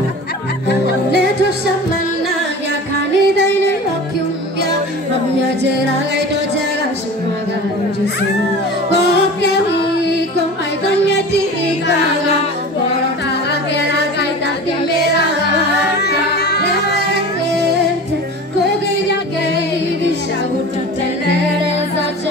Leto Shamana, Yakani, they lock you, Ramya Jera, I don't tell us, go, I don't get the Gaga, or Tagara, the Mera, go get your gay, shout to tell us,